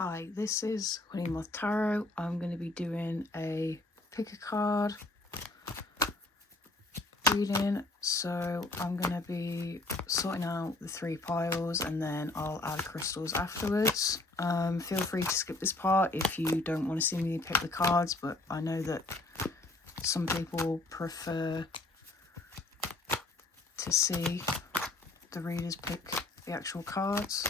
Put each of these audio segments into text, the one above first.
Hi, this is Honeymoth Tarot. I'm going to be doing a pick a card reading. So I'm going to be sorting out the 3 piles and then I'll add crystals afterwards. Feel free to skip this part if you don't want to see me pick the cards, but I know that some people prefer to see the readers pick the actual cards.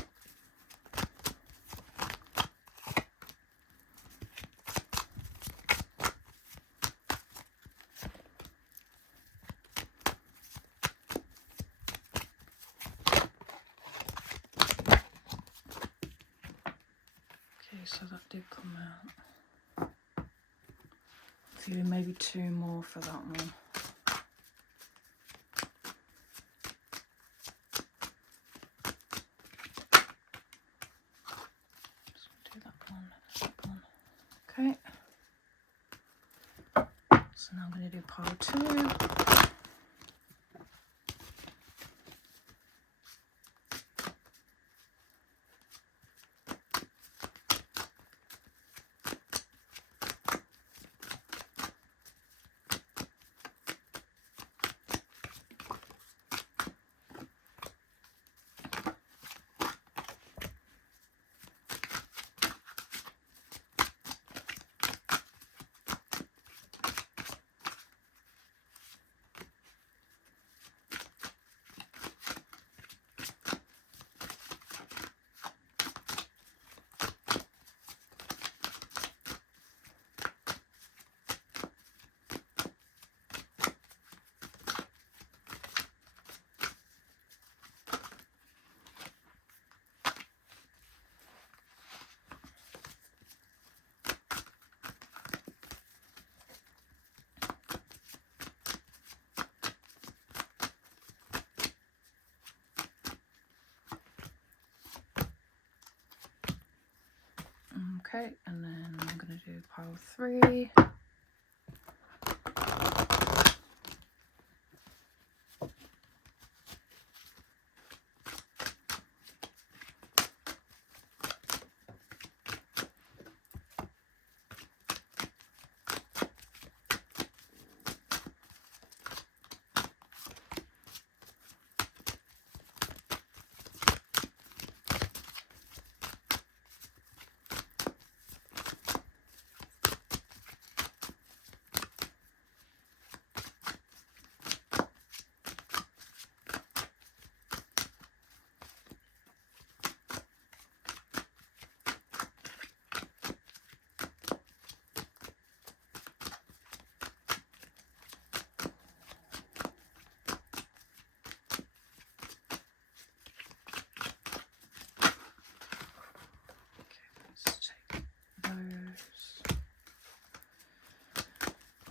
Okay, so that did come out. Feeling maybe 2 more for that one. So do that one. Okay. So now I'm going to do pile 2. Okay, and then I'm going to do pile 3.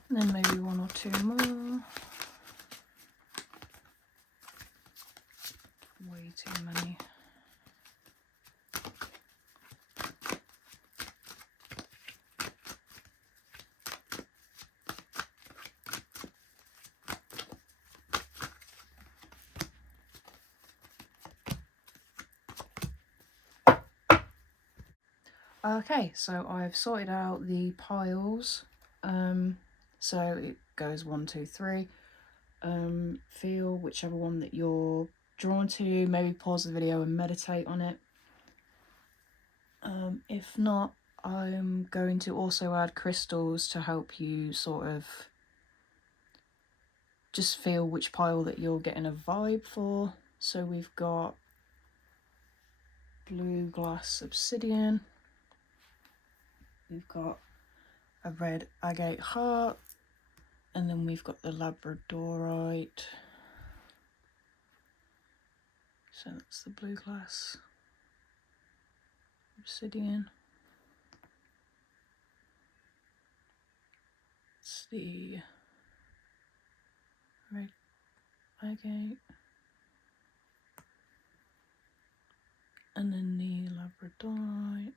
And then maybe 1 or 2 more. Way too many. Okay, so I've sorted out the piles. So it goes 1, 2, 3. Feel whichever one that you're drawn to. Maybe pause the video and meditate on it. If not, I'm going to also add crystals to help you sort of just feel which pile that you're getting a vibe for. So we've got blue glass obsidian. We've got a red agate heart. And then we've got the labradorite. So that's the blue glass obsidian. It's the red agate. And then the labradorite.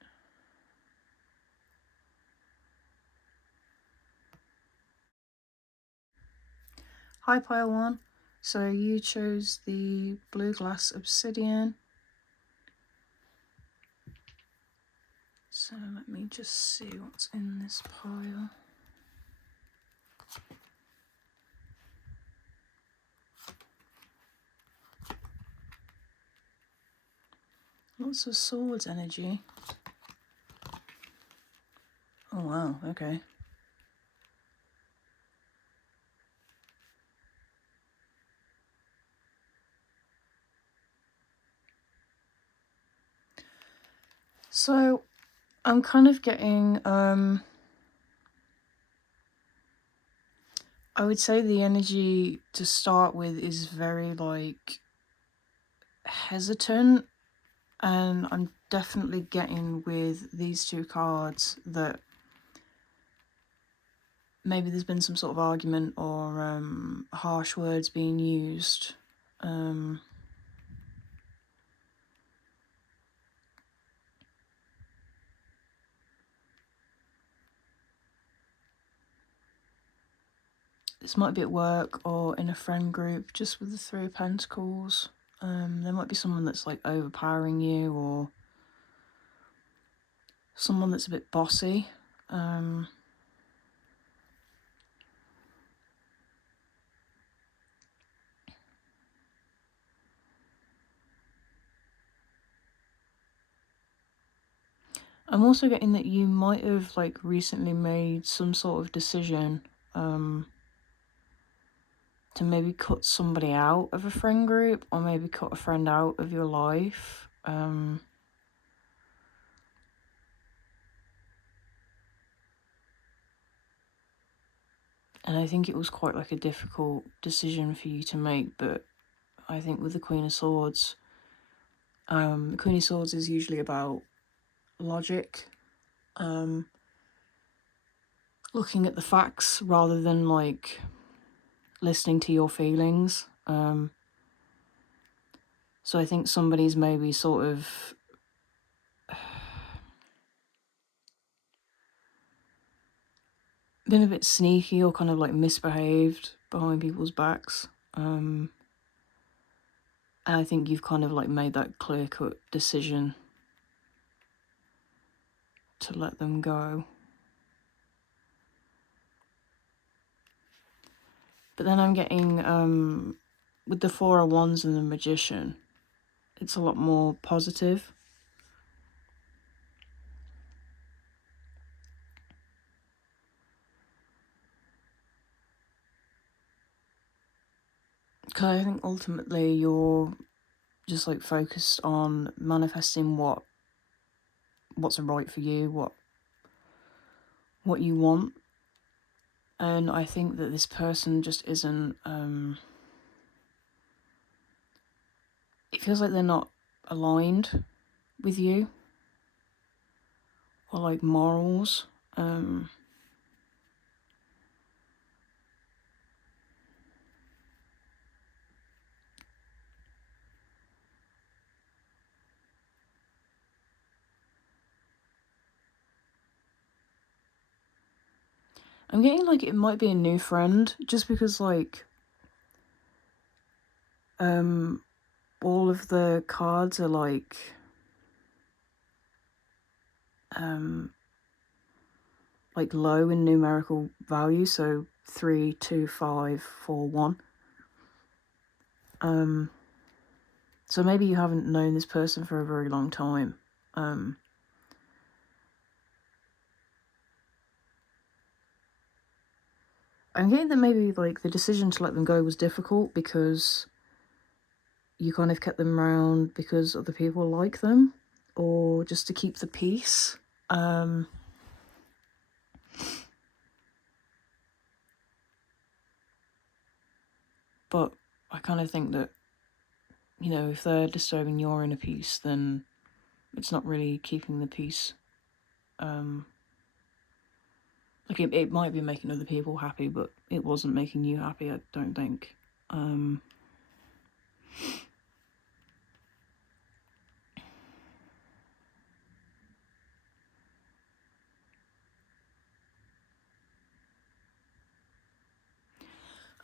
Hi pile 1. So you chose the blue glass obsidian. So let me just see what's in this pile. Lots of swords energy. Oh wow, okay. So I'm kind of getting I would say the energy to start with is very like hesitant, and I'm definitely getting with these two cards that maybe there's been some sort of argument or harsh words being used. This might be at work or in a friend group, just with the Three of Pentacles. There might be someone that's like overpowering you, or someone that's a bit bossy. I'm also getting that you might have like recently made some sort of decision to maybe cut somebody out of a friend group, or maybe cut a friend out of your life. And I think it was quite like a difficult decision for you to make, but I think with the Queen of Swords, the Queen of Swords is usually about logic, looking at the facts rather than like listening to your feelings. So I think somebody's maybe sort of been a bit sneaky or kind of like misbehaved behind people's backs. And I think you've kind of like made that clear-cut decision to let them go. But then I'm getting, with the Four of Wands and the Magician, it's a lot more positive. Because I think ultimately you're just like focused on manifesting what's right for you, what you want. And I think that this person just isn't, it feels like they're not aligned with you, or like morals. I'm getting like it might be a new friend, just because like all of the cards are like low in numerical value, so 3, 2, 5, 4, 1. So maybe you haven't known this person for a very long time. I'm getting that maybe like the decision to let them go was difficult because you kind of kept them around because other people like them, or just to keep the peace. But I kind of think that, you know, if they're disturbing your inner peace, then it's not really keeping the peace. Like it might be making other people happy, but it wasn't making you happy, I don't think. I'm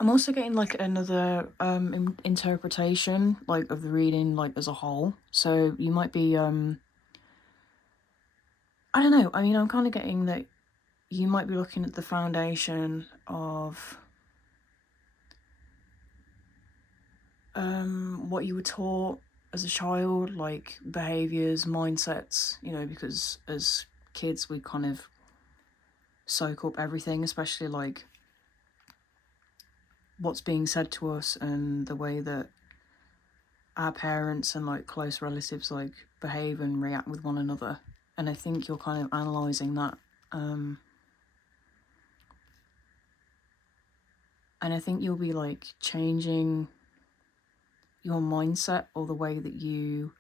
also getting like another interpretation like of the reading like as a whole. So you might be I don't know. I mean, I'm kind of getting that you might be looking at the foundation of what you were taught as a child, like behaviors, mindsets, you know, because as kids we kind of soak up everything, especially like what's being said to us and the way that our parents and like close relatives like behave and react with one another. And I think you're kind of analysing that. And I think you'll be like changing your mindset or the way that you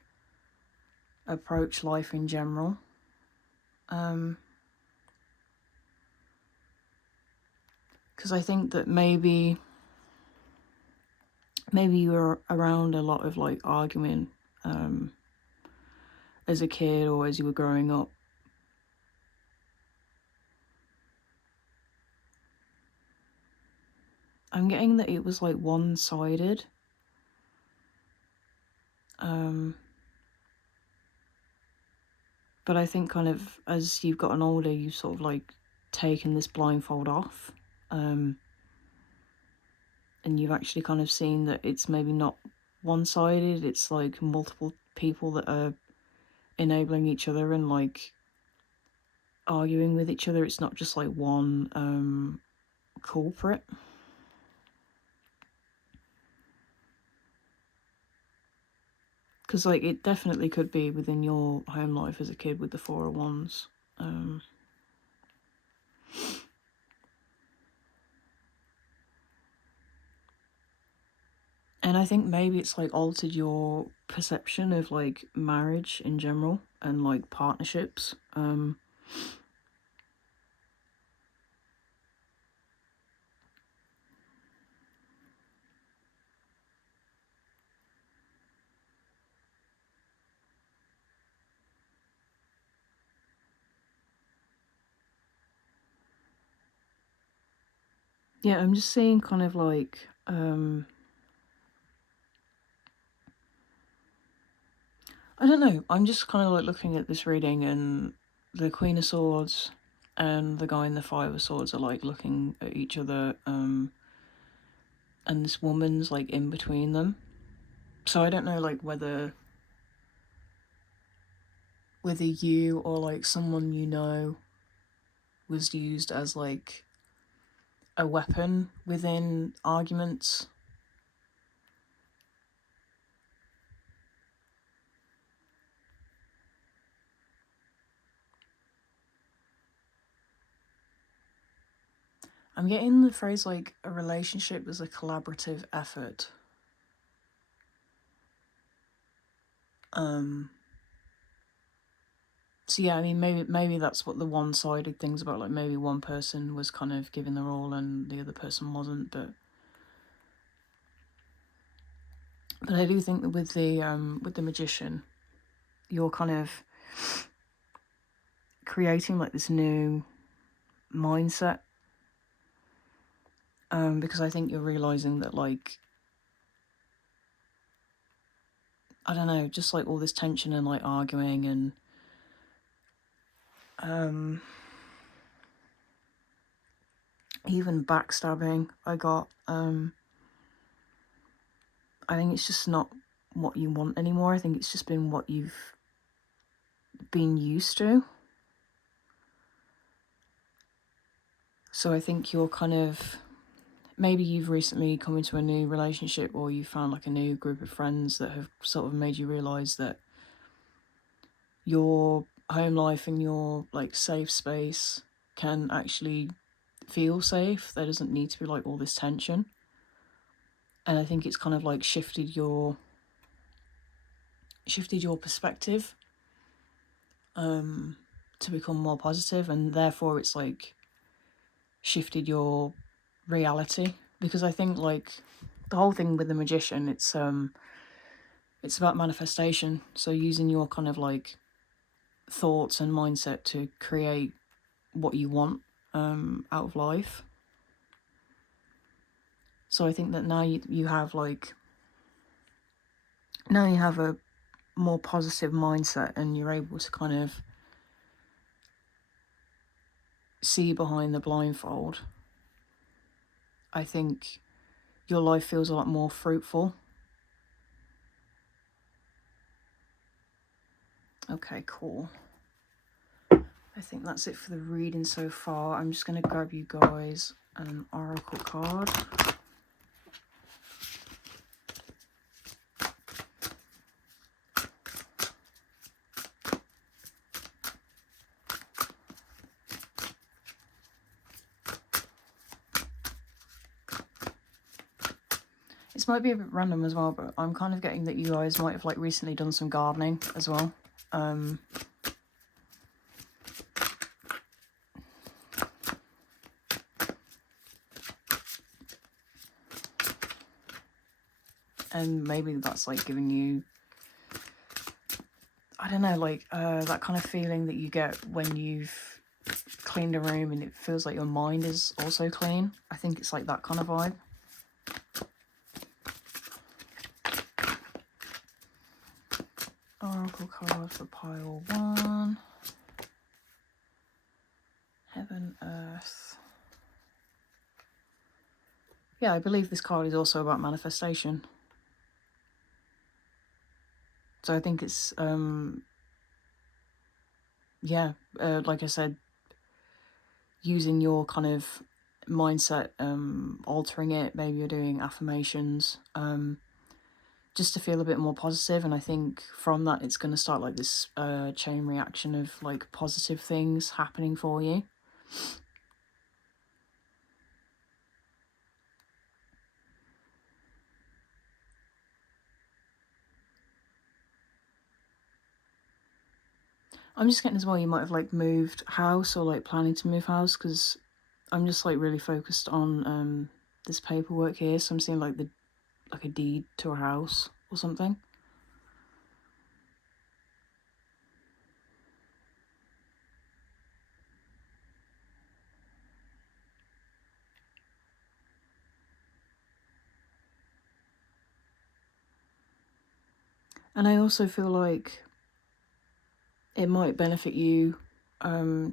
approach life in general. Because I think that maybe you were around a lot of like arguing as a kid or as you were growing up. I'm getting that it was like one-sided. But I think kind of as you've gotten older, you've sort of like taken this blindfold off. And you've actually kind of seen that it's maybe not one-sided, it's like multiple people that are enabling each other and like arguing with each other. It's not just like one culprit. Because like it definitely could be within your home life as a kid with the Four of Wands. And I think maybe it's like altered your perception of like marriage in general and like partnerships. Yeah, I'm just seeing kind of like I don't know. I'm just kind of like looking at this reading, and the Queen of Swords and the guy in the Five of Swords are like looking at each other, and this woman's like in between them. So I don't know like whether you or like someone you know was used as like a weapon within arguments. I'm getting the phrase like a relationship is a collaborative effort. So yeah, I mean maybe that's what the one-sided thing's about. Like maybe one person was kind of giving their all and the other person wasn't. But I do think that with the Magician, you're kind of creating like this new mindset. Because I think you're realizing that like I don't know, just like all this tension and like arguing and even backstabbing I got. I think it's just not what you want anymore. I think it's just been what you've been used to. So I think you're kind of, maybe you've recently come into a new relationship or you found like a new group of friends that have sort of made you realise that your home life and your like safe space can actually feel safe. There doesn't need to be like all this tension. And I think it's kind of like shifted your perspective to become more positive, and therefore it's like shifted your reality. Because I think like the whole thing with the Magician, it's about manifestation. So using your kind of like thoughts and mindset to create what you want out of life. So I think that now you have like, now you have a more positive mindset and you're able to kind of see behind the blindfold, I think your life feels a lot more fruitful. Okay, cool. I think that's it for the reading so far. I'm just going to grab you guys an oracle card. This might be a bit random as well, but I'm kind of getting that you guys might have like recently done some gardening as well. And maybe that's like giving you, I don't know, like that kind of feeling that you get when you've cleaned a room and it feels like your mind is also clean. I think it's like that kind of vibe. Oracle card for pile 1. Heaven, Earth. Yeah, I believe this card is also about manifestation. So I think it's, yeah, like I said, using your kind of mindset, altering it. Maybe you're doing affirmations, just to feel a bit more positive. And I think from that, it's going to start like this chain reaction of like positive things happening for you. I'm just getting as well, you might have like moved house or like planning to move house, because I'm just like really focused on this paperwork here. So I'm seeing like a deed to a house or something. And I also feel like it might benefit you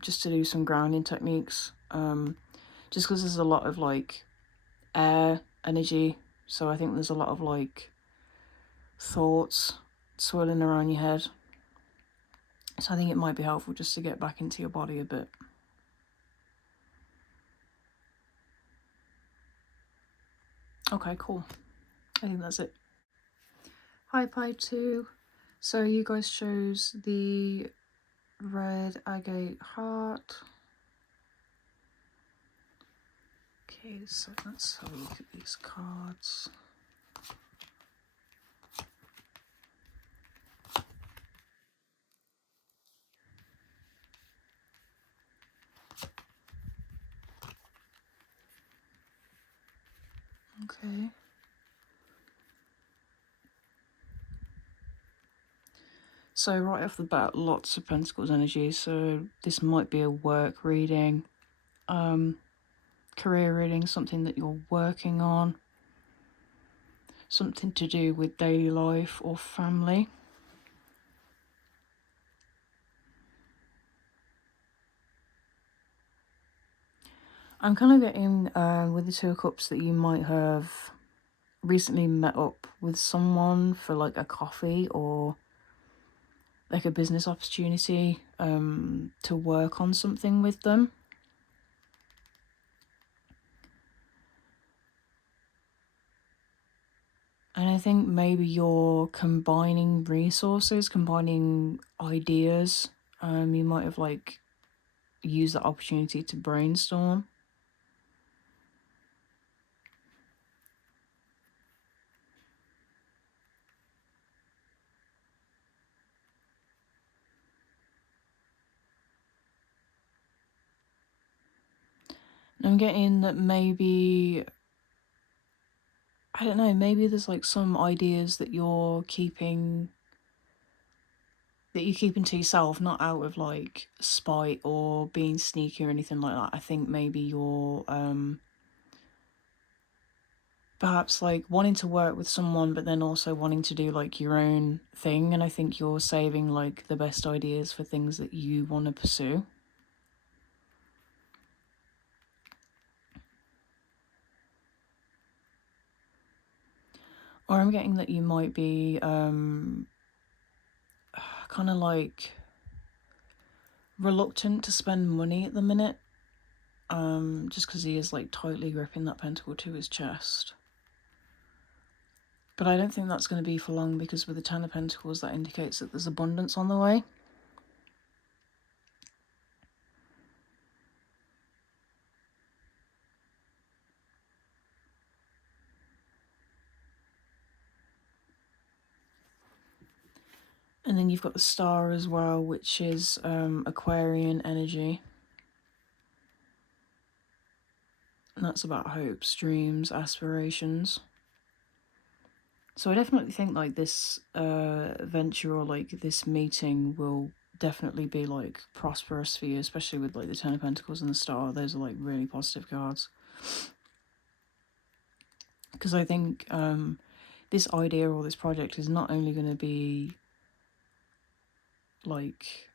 just to do some grounding techniques, just because there's a lot of like air energy. So I think there's a lot of like thoughts swirling around your head. So I think it might be helpful just to get back into your body a bit. Okay, cool. I think that's it. Hi, Pie 2. So you guys chose the red agate heart. Okay, so let's have a look at these cards. Okay. So right off the bat, lots of Pentacles energy. So this might be a work reading, career reading, something that you're working on, something to do with daily life or family. I'm kind of getting with the Two of Cups that you might have recently met up with someone for like a coffee or like a business opportunity to work on something with them. And I think maybe you're combining resources, combining ideas. You might have like used that opportunity to brainstorm. I'm getting that maybe, I don't know, maybe there's like some ideas that you're keeping to yourself, not out of like spite or being sneaky or anything like that. I think maybe you're perhaps like wanting to work with someone, but then also wanting to do like your own thing. And I think you're saving like the best ideas for things that you want to pursue. Or I'm getting that you might be kind of like reluctant to spend money at the minute, just because he is like tightly gripping that pentacle to his chest. But I don't think that's going to be for long, because with the Ten of Pentacles, that indicates that there's abundance on the way. And then you've got the Star as well, which is Aquarian energy. And that's about hopes, dreams, aspirations. So I definitely think like this venture, or like this meeting, will definitely be like prosperous for you, especially with like the Ten of Pentacles and the Star. Those are like really positive cards. Because I think this idea or this project is not only going to be like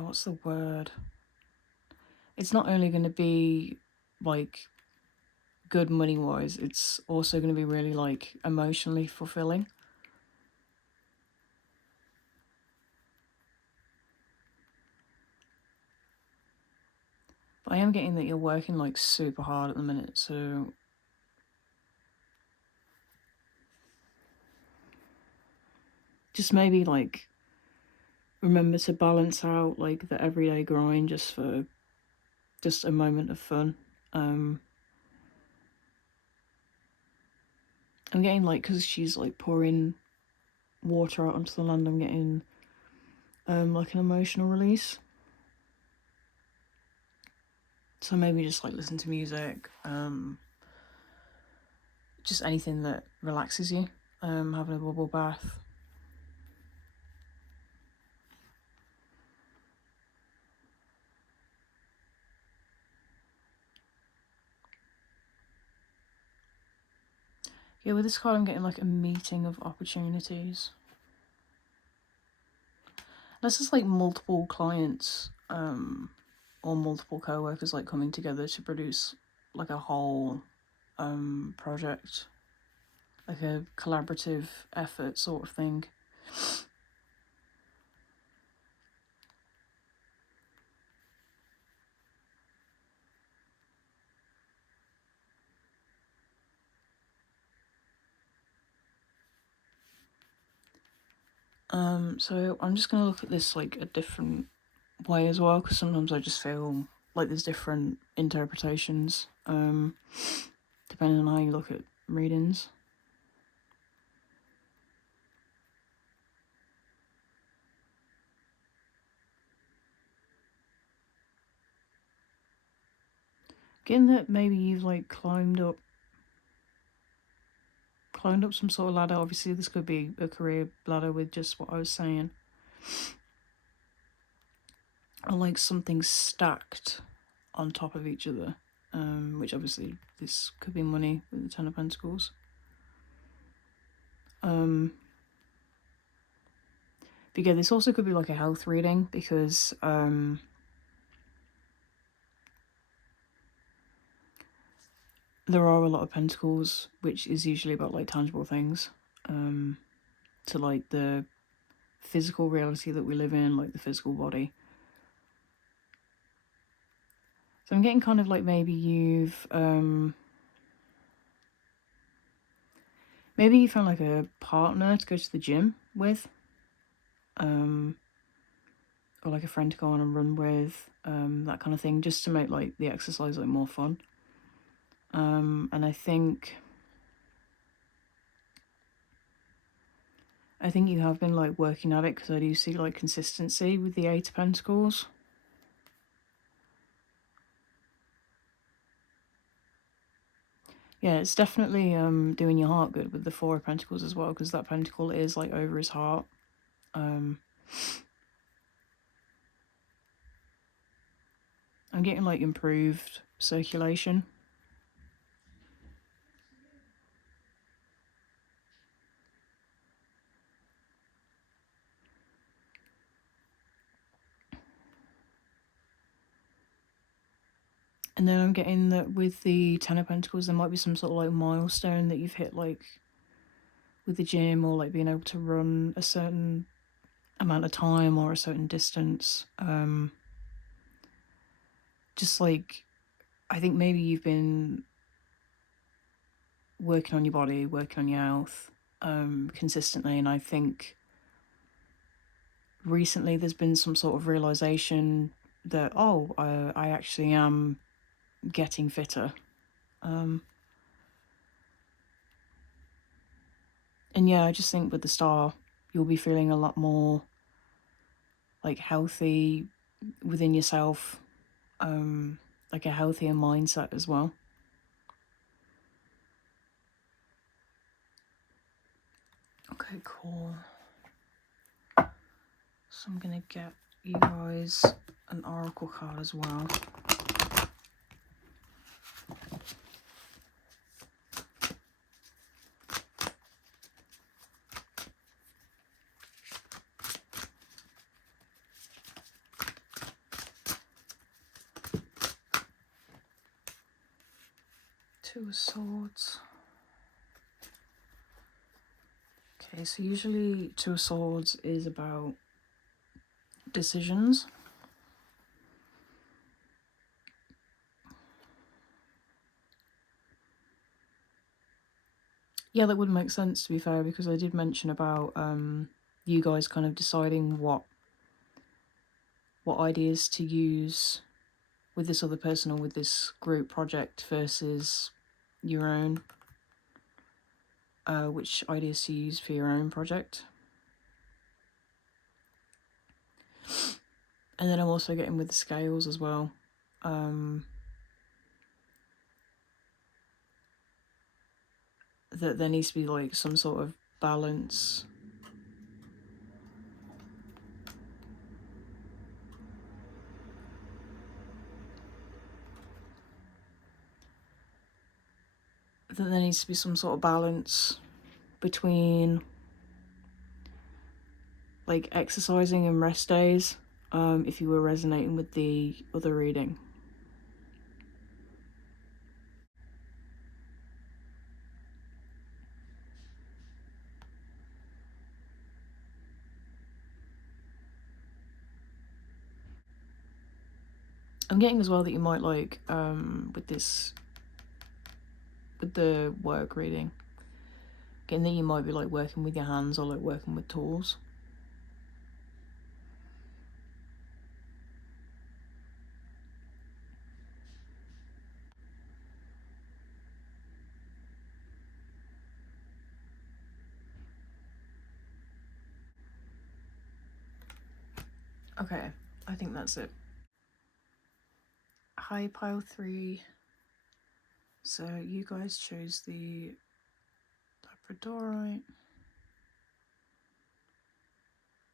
what's the word? It's not only going to be like good money wise, it's also going to be really like emotionally fulfilling. But I am getting that you're working like super hard at the minute, so just maybe like remember to balance out like the everyday grind just for just a moment of fun. I'm getting like, because she's like pouring water out onto the land, I'm getting like an emotional release. So maybe just like listen to music, just anything that relaxes you, having a bubble bath. Yeah, with this card I'm getting like a meeting of opportunities. This is like multiple clients or multiple co-workers like coming together to produce like a whole project, like a collaborative effort sort of thing. So I'm just gonna look at this like a different way as well, because sometimes I just feel like there's different interpretations depending on how you look at readings. Getting that maybe you've like climbed up some sort of ladder. Obviously this could be a career ladder with just what I was saying, or like something stacked on top of each other, which obviously this could be money with the Ten of Pentacles. But yeah, this also could be like a health reading, because there are a lot of pentacles, which is usually about like tangible things, to like the physical reality that we live in, like the physical body. So I'm getting kind of like maybe you've maybe you found like a partner to go to the gym with, or like a friend to go on and run with, that kind of thing, just to make like the exercise like more fun. And I think you have been like working at it, because I do see like consistency with the Eight of Pentacles. Yeah, it's definitely doing your heart good with the Four of Pentacles as well, because that pentacle is like over his heart. I'm getting like improved circulation. And then I'm getting that with the Ten of Pentacles, there might be some sort of like milestone that you've hit, like with the gym, or like being able to run a certain amount of time or a certain distance. Just like, I think maybe you've been working on your body, working on your health consistently, and I think recently there's been some sort of realization that, oh, I actually am getting fitter. And yeah, I just think with the star, you'll be feeling a lot more like healthy within yourself, like a healthier mindset as well. Okay, cool. So I'm gonna get you guys an oracle card as well. Two of Swords. Okay, so usually Two of Swords is about decisions. Yeah, that would make sense, to be fair, because I did mention about you guys kind of deciding what ideas to use with this other person or with this group project versus your own, which ideas to use for your own project. And then I'm also getting with the scales as well. That there needs to be like some sort of balance. That there needs to be some sort of balance between like exercising and rest days, if you were resonating with the other reading. I'm getting as well that you might like, with the work reading, getting that you might be like working with your hands or like working with tools. Okay, I think that's it. Hi, pile 3. So you guys chose the Labradorite,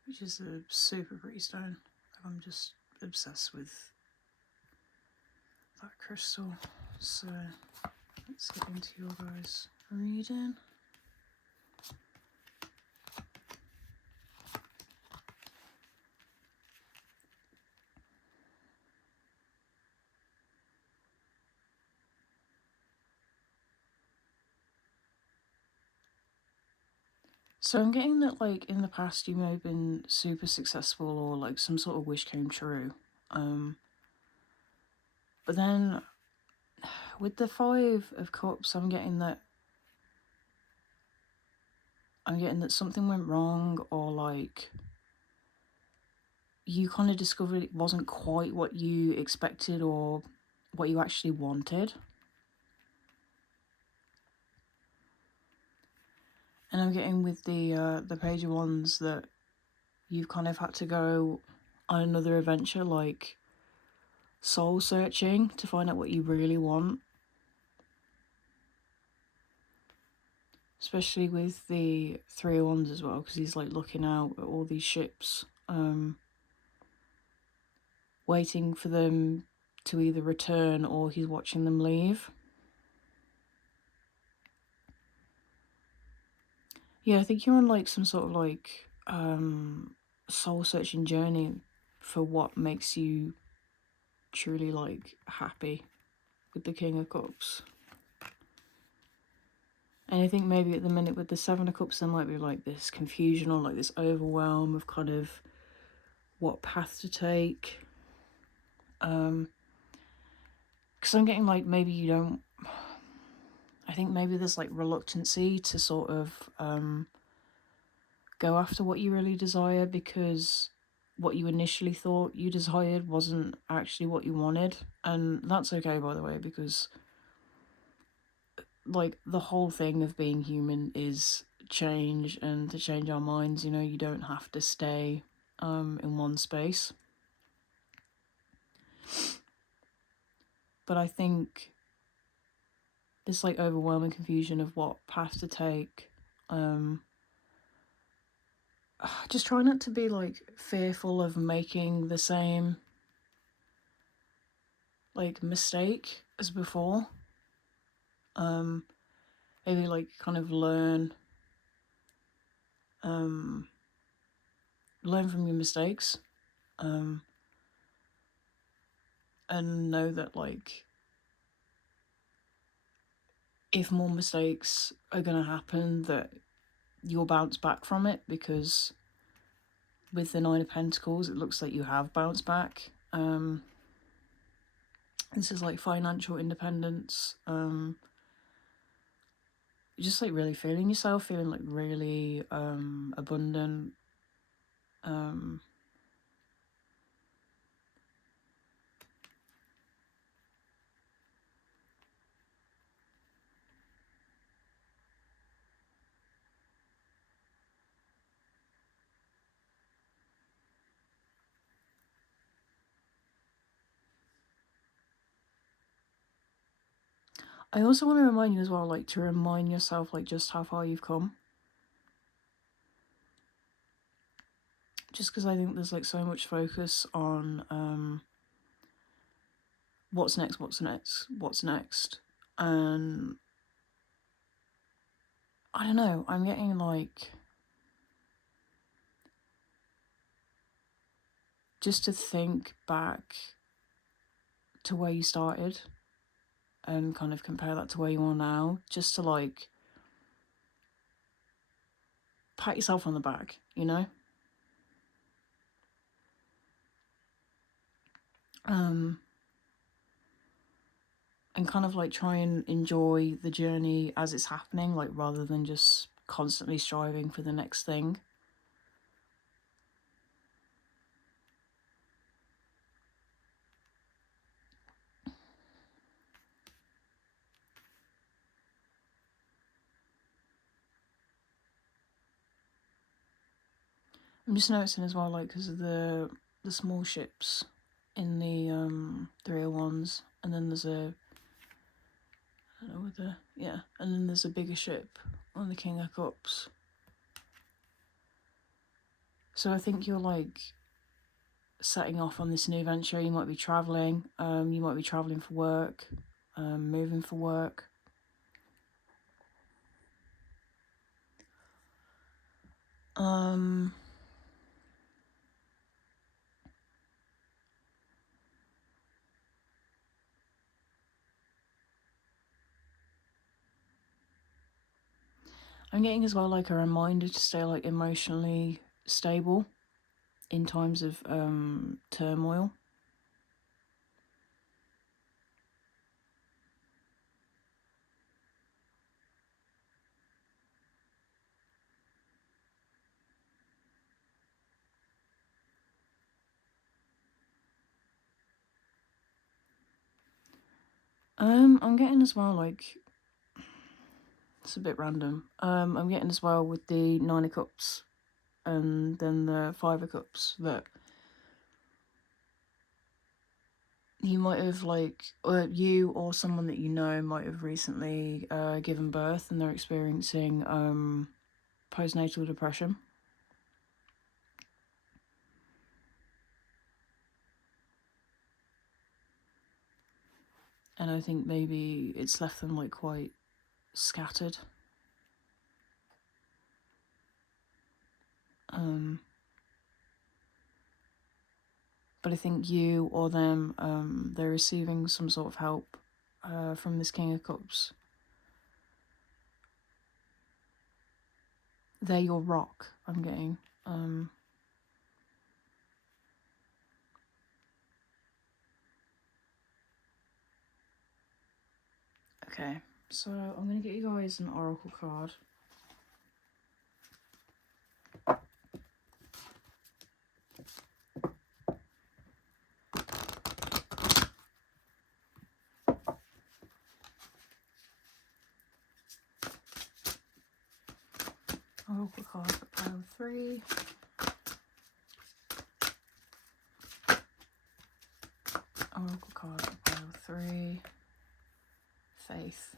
which is a super pretty stone. I'm just obsessed with that crystal. So let's get into your guys' reading. So I'm getting that like in the past you may have been super successful or like some sort of wish came true. But then with the 5 of Cups, I'm getting that something went wrong, or like you kind of discovered it wasn't quite what you expected or what you actually wanted. And I'm getting with the Page of Wands that you've kind of had to go on another adventure, like soul searching to find out what you really want. Especially with the 3 of Wands as well, because he's like looking out at all these ships, waiting for them to either return or he's watching them leave. Yeah, I think you're on like some sort of like soul searching journey for what makes you truly like happy. with the King of Cups. And I think maybe at the minute with the Seven of Cups, there might be like this confusion or like this overwhelm of kind of what path to take. Because I'm getting like maybe you don't... I think maybe there's like reluctancy to sort of go after what you really desire, because what you initially thought you desired wasn't actually what you wanted. And that's okay, by the way, because like the whole thing of being human is change, and to change our minds, you know, you don't have to stay in one space. But I think this like overwhelming confusion of what path to take, just try not to be like fearful of making the same like mistake as before. Maybe like kind of learn from your mistakes, and know that like if more mistakes are gonna happen, that you'll bounce back from it, because with the Nine of Pentacles, it looks like you have bounced back. This is like financial independence. Just like really feeling yourself, feeling like really abundant. I also want to remind you as well, like to remind yourself like just how far you've come. Just because I think there's like so much focus on what's next, and I don't know, I'm getting like just to think back to where you started and kind of compare that to where you are now, just to like pat yourself on the back, you know? And kind of like try and enjoy the journey as it's happening, like rather than just constantly striving for the next thing. I'm just noticing as well, like, because of the small ships in the Three of Wands, and then there's a, I don't know whether, yeah, and then there's a bigger ship on the King of Cups. So I think you're like setting off on this new venture. You might be traveling. You might be traveling for work, moving for work. I'm getting as well like a reminder to stay like emotionally stable in times of turmoil. I'm getting as well like, it's a bit random. I'm getting as well with the Nine of Cups and then the Five of Cups that you might have like, or you or someone that you know might have recently given birth, and they're experiencing postnatal depression. And I think maybe it's left them like quite scattered. But I think you or them, they're receiving some sort of help from this King of Cups. They're your rock, I'm getting. Okay, so I'm going to get you guys an oracle card. Oracle card for pile 3. Oracle card for pile 3. Faith.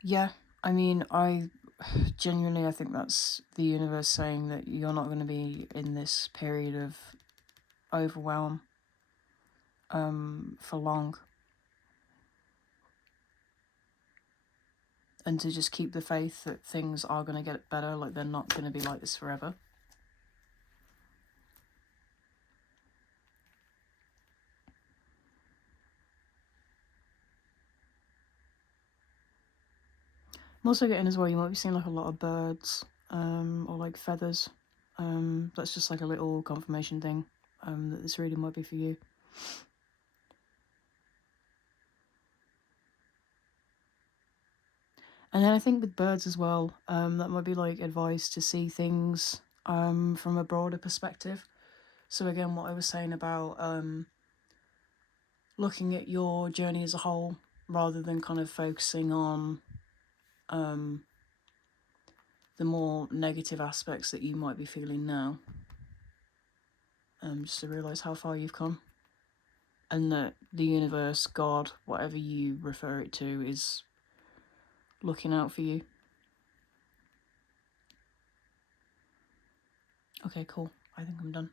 Yeah, I mean, I genuinely think that's the universe saying that you're not going to be in this period of overwhelm for long. And to just keep the faith that things are going to get better, like they're not going to be like this forever. I'm also getting as well, you might be seeing like a lot of birds, or like feathers. That's just like a little confirmation thing, that this reading might be for you. And then I think with birds as well, that might be like advice to see things from a broader perspective. So again, what I was saying about looking at your journey as a whole rather than kind of focusing on the more negative aspects that you might be feeling now. Just to realise how far you've come. And that the universe, God, whatever you refer it to, is looking out for you. Okay, cool. I think I'm done.